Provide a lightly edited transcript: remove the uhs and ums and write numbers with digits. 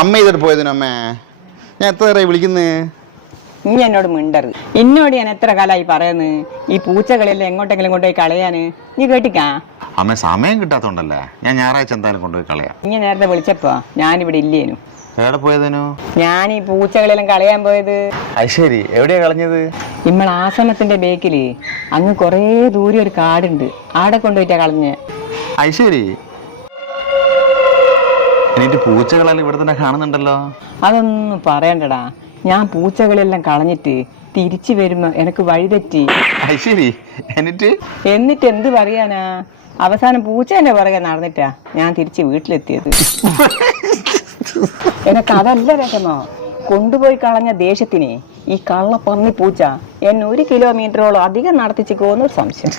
അമ്മ ചെയ്തിട്ട് പോയതിനു അമ്മേ ഞാൻ എത്ര നേരമായി വിളിക്കുന്നേ? നീ എന്നോട് മിണ്ടരുത്. എന്നോട് ഞാൻ എത്ര കാലമായി പറയുന്നു ഈ പൂച്ചകളെല്ലാം എങ്ങോട്ടെങ്കിലും കൊണ്ടുപോയി കളയാന്. നീ കേട്ടിക്കാ? അമ്മ സമയം കിട്ടാത്തോണ്ടല്ലേ, ഞാൻ ഞായറാഴ്ച എന്തായാലും കൊണ്ടുപോയി കളയാം. നീ നേരത്തെ വിളിച്ചപ്പോ ഞാനിവിടെ ഇല്ലേനു. എവിടെ പോയതിനു? ഞാൻ ഈ പൂച്ചകളെല്ലാം കളയാൻ പോയത്. അത് ശരി, എവിടെയാ കളഞ്ഞത്? നമ്മൾ ആശ്രമത്തിന്റെ ബേക്കില് അങ്ങ് കൊറേ ദൂരെ ഒരു കാടുണ്ട്, ആടെ കൊണ്ടുപോയിട്ടാ കളഞ്ഞ്. അത് ശരി. എന്നിട്ട് പൂച്ചകളെല്ലാം ഇവിടെ തന്നെ കാണുന്നുണ്ടല്ലോ. അതൊന്നും പറയണ്ടടാ, ഞാൻ പൂച്ചകളെല്ലാം കളഞ്ഞിട്ട് തിരിച്ചു വരുമ്പോ എനക്ക് വഴിതെറ്റി. അത് ശരി. എന്നിട്ട് എന്ത് പറയാനാ, അവസാനം പൂച്ചേന്റെ പുറകെ നടന്നിട്ടാ ഞാൻ തിരിച്ച് വീട്ടിലെത്തിയത്. എനക്ക് അതല്ല രസമോ, കൊണ്ടുപോയി കളഞ്ഞ ദേഷ്യത്തിന് ഈ കള്ള പന്നി പൂച്ച എന്നെ 1 കിലോമീറ്ററോളം അധികം നടത്തിച്ച് പോകുന്ന സംശയം.